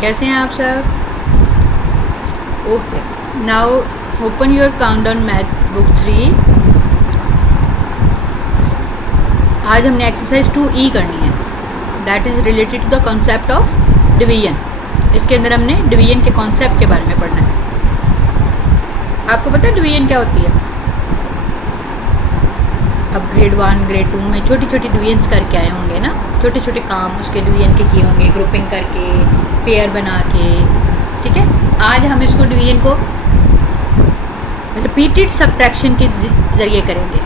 कैसे हैं आप सब? Okay, now open your countdown math book 3। आज हमने एक्सरसाइज 2E करनी है, that is related to the concept of division. इसके अंदर हमने डिवीजन के कॉन्सेप्ट के बारे में पढ़ना है। आपको पता है डिवीजन क्या होती है? अब ग्रेड 1 ग्रेड 2 में छोटी छोटी डिवीजन्स करके आए होंगे ना, छोटे छोटे काम उसके डिवीजन के किए होंगे, ग्रुपिंग करके, पेयर बना के। ठीक है, आज हम इसको डिवीजन को रिपीटेड सब्ट्रैक्शन के ज़रिए करेंगे,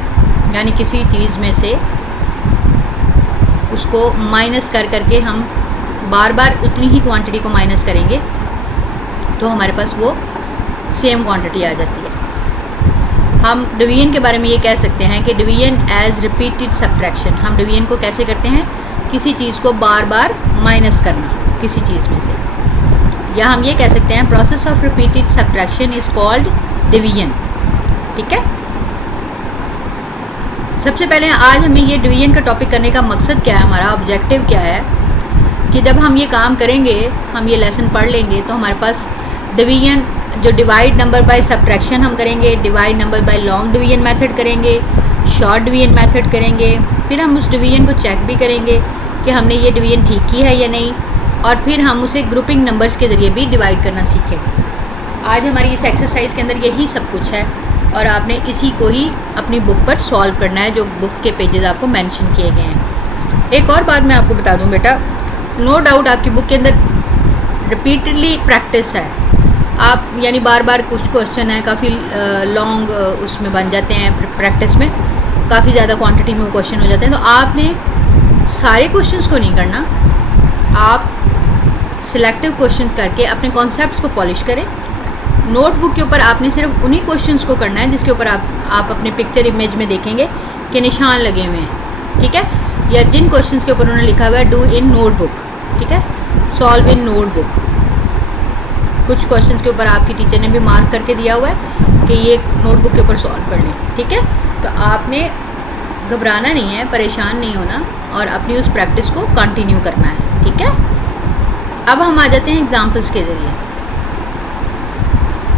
यानी किसी चीज़ में से उसको माइनस कर करके हम बार बार उतनी ही क्वांटिटी को माइनस करेंगे तो हमारे पास वो सेम क्वांटिटी आ जाती है। हम डिवीजन के बारे में ये कह सकते हैं कि डिवीजन एज रिपीटेड सब्ट्रैक्शन। हम डिवीजन को कैसे करते हैं? किसी चीज़ को बार बार माइनस करना किसी चीज़ में से, या हम ये कह सकते हैं process of repeated subtraction is called division. ठीक है, सबसे पहले आज हमें ये डिवीजन का टॉपिक करने का मकसद क्या है, हमारा ऑब्जेक्टिव क्या है कि जब हम ये काम करेंगे, हम ये लेसन पढ़ लेंगे तो हमारे पास डिवीजन जो डिवाइड नंबर बाय सब्ट्रैक्शन हम करेंगे, divide number by long division method करेंगे, शॉर्ट डिवीजन मेथड करेंगे, फिर हम उस डिवीजन को चेक भी करेंगे कि हमने ये डिवीजन ठीक की है या नहीं, और फिर हम उसे ग्रुपिंग नंबर्स के ज़रिए भी डिवाइड करना सीखेंगे। आज हमारी इस एक्सरसाइज के अंदर यही सब कुछ है और आपने इसी को ही अपनी बुक पर सॉल्व करना है, जो बुक के पेजेस आपको मेंशन किए गए हैं। एक और बात मैं आपको बता दूं बेटा, नो डाउट आपकी बुक के अंदर रिपीटेडली प्रैक्टिस है, आप यानी बार बार कुछ क्वेश्चन है काफ़ी लॉन्ग उसमें बन जाते हैं, प्रैक्टिस में काफ़ी ज़्यादा क्वांटिटी में वो क्वेश्चन हो जाते हैं। तो आपने सारे क्वेश्चंस को नहीं करना, आप सिलेक्टिव क्वेश्चंस करके अपने कॉन्सेप्ट्स को पॉलिश करें। नोटबुक के ऊपर आपने सिर्फ उन्हीं क्वेश्चंस को करना है जिसके ऊपर आप अपने पिक्चर इमेज में देखेंगे कि निशान लगे हुए हैं। ठीक है, या जिन क्वेश्चंस के ऊपर उन्होंने लिखा हुआ है डू इन नोटबुक। ठीक है, सॉल्व इन नोटबुक। कुछ क्वेश्चंस के ऊपर आपकी टीचर ने भी मार्क करके दिया हुआ है कि ये नोटबुक के ऊपर सॉल्व कर लें। ठीक है, तो आपने घबराना नहीं है, परेशान नहीं होना और अपनी उस प्रैक्टिस को कंटिन्यू करना है। ठीक है, अब हम आ जाते हैं एग्जाम्पल्स के ज़रिए।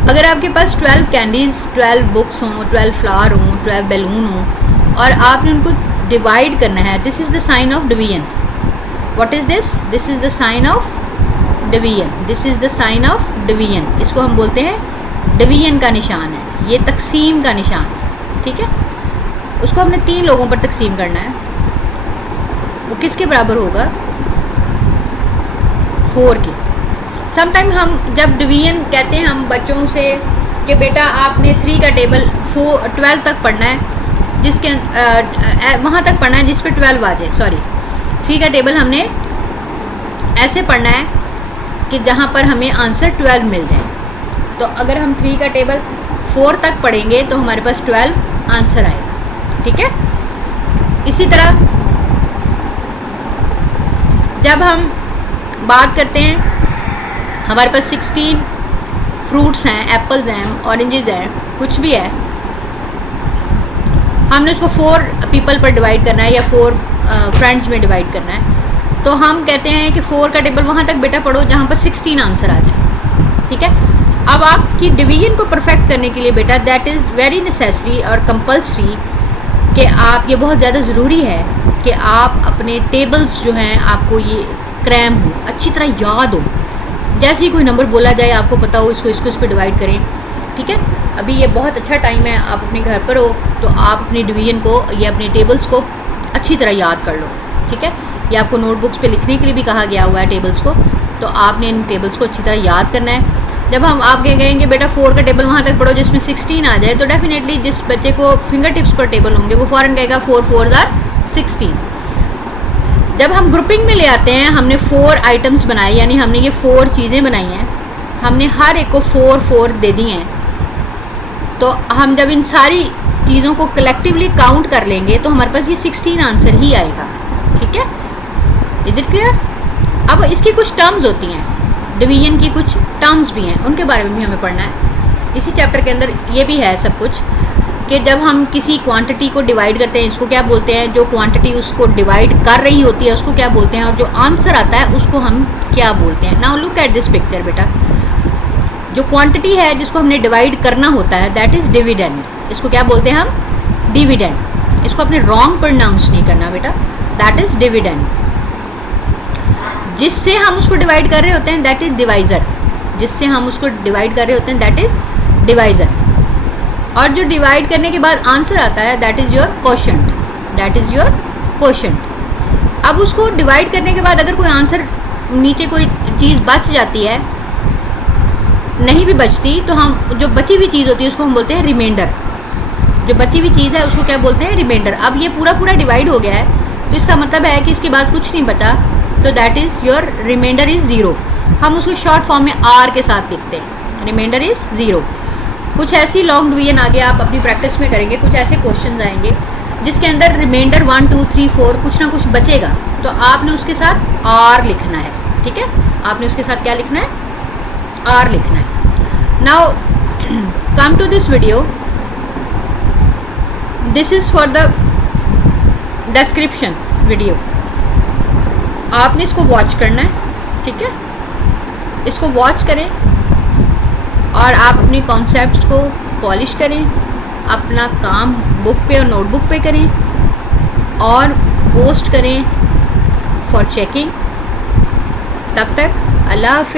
अगर आपके पास 12 कैंडीज़, 12 बुक्स हों, 12 फ्लावर हों, 12 बैलून हों और आपने उनको डिवाइड करना है, this is the sign of division. What is this? This is the sign of division. This is the sign of division. इसको हम बोलते हैं डिवीजन का निशान है, ये तकसीम का निशान है। ठीक है, उसको हमने 3 लोगों पर तकसीम करना है। वो किसके बराबर होगा? 4 के। समटाइम हम जब डिवीजन कहते हैं हम बच्चों से कि बेटा आपने 3 का टेबल 12 तक पढ़ना है, जिसके वहाँ तक पढ़ना है जिस पे 12 आ जाए। सॉरी, 3 का टेबल हमने ऐसे पढ़ना है कि जहाँ पर हमें आंसर 12 मिल जाए। तो अगर हम 3 का टेबल 4 तक पढ़ेंगे तो हमारे पास 12 आंसर आएगा। ठीक है, इसी तरह जब हम बात करते हैं, हमारे पास 16 फ्रूट्स हैं, एप्पल्स हैं, ऑरेंजेस हैं, कुछ भी है, हमने उसको 4 पीपल पर डिवाइड करना है या 4 फ्रेंड्स में डिवाइड करना है। तो हम कहते हैं कि 4 का टेबल वहाँ तक बेटा पढ़ो जहाँ पर 16 आंसर आ जाए। ठीक है, अब आपकी डिवीजन को परफेक्ट करने के लिए बेटा दैट इज़ वेरी नेसेसरी और कंपल्सरी कि आप, ये बहुत ज़्यादा ज़रूरी है कि आप अपने टेबल्स जो हैं आपको ये क्रैम हो, अच्छी तरह याद हो। जैसे ही कोई नंबर बोला जाए आपको पता हो इसको इस पर डिवाइड करें। ठीक है, अभी ये बहुत अच्छा टाइम है, आप अपने घर पर हो तो आप अपनी डिवीजन को या अपने टेबल्स को अच्छी तरह याद कर लो। ठीक है, ये आपको नोटबुक्स पे लिखने के लिए भी कहा गया हुआ है टेबल्स को, तो आपने इन टेबल्स को अच्छी तरह याद करना है। जब हम आप कहेंगे बेटा 4 का टेबल वहाँ तक पढ़ो जिसमें 16 आ जाए, तो डेफिनेटली जिस बच्चे को फिंगर टिप्स पर टेबल होंगे वो फ़ौरन कहेगा 4 4 आर 16। जब हम ग्रुपिंग में ले आते हैं, हमने 4 आइटम्स बनाए, यानी हमने ये 4 चीज़ें बनाई हैं, हमने हर एक को 4 4 दे दी हैं। तो हम जब इन सारी चीज़ों को कलेक्टिवली काउंट कर लेंगे तो हमारे पास ये 16 आंसर ही आएगा। ठीक है, इज़ इट क्लियर? अब इसकी कुछ टर्म्स होती हैं, डिवीजन की कुछ टर्म्स भी हैं, उनके बारे में भी हमें पढ़ना है। इसी चैप्टर के अंदर ये भी है सब कुछ। कि जब हम किसी क्वांटिटी को डिवाइड करते हैं, इसको क्या बोलते हैं, जो क्वांटिटी उसको डिवाइड कर रही होती है उसको क्या बोलते हैं, और जो आंसर आता है उसको हम क्या बोलते हैं। Now look at this picture बेटा, जो क्वांटिटी है जिसको हमने डिवाइड करना होता है दैट इज़ डिविडेंड। इसको क्या बोलते हैं हम, डिविडेंड। इसको अपने रॉन्ग प्रोनाउंस नहीं करना बेटा, दैट इज़ डिविडेंड। जिससे हम उसको डिवाइड कर रहे होते हैं दैट इज़ डिवाइज़र। जिससे हम उसको डिवाइड कर रहे होते हैं दैट इज़ डिवाइज़र। और जो डिवाइड करने के बाद आंसर आता है that is your quotient, that is your quotient. अब उसको डिवाइड करने के बाद अगर कोई आंसर नीचे कोई चीज़ बच जाती है, नहीं भी बचती, तो हम जो बची हुई चीज़ होती है उसको हम बोलते हैं रिमाइंडर। जो बची हुई चीज़ है उसको क्या बोलते हैं, रिमाइंडर। अब ये पूरा पूरा डिवाइड हो गया है तो इसका मतलब है कि इसके बाद कुछ नहीं बचा, तो that is your reminder is zero. हम उसको शॉर्ट फॉर्म में आर के साथ लिखते हैं, रिमाइंडर इज़ ज़ीरो। कुछ ऐसी लॉन्ग डिवीजन आगे आप अपनी प्रैक्टिस में करेंगे, कुछ ऐसे क्वेश्चन आएंगे जिसके अंदर रिमाइंडर 1 2 3 4 कुछ ना कुछ बचेगा, तो आपने उसके साथ आर लिखना है, ठीक है। आपने उसके साथ क्या लिखना है, आर लिखना है। Now come to this video, this is for the description video. आपने इसको वॉच करना है, ठीक है। इसको वॉच करें और आप अपनी कॉन्सेप्ट्स को पॉलिश करें, अपना काम बुक पे और नोटबुक पे करें और पोस्ट करें फॉर चेकिंग। तब तक अल्लाह हाफ़िज़।